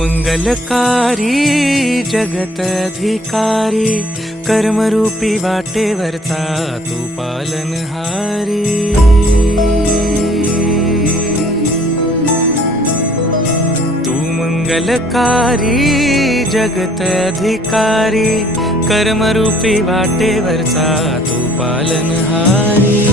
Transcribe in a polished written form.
मंगलकारी जगत अधिकारी, कर्मरूपी वाटेवरचा तू पालनहारी। तू मंगलकारी जगत अधिकारी, कर्मरूपी वाटेवरचा तू पालनहारी।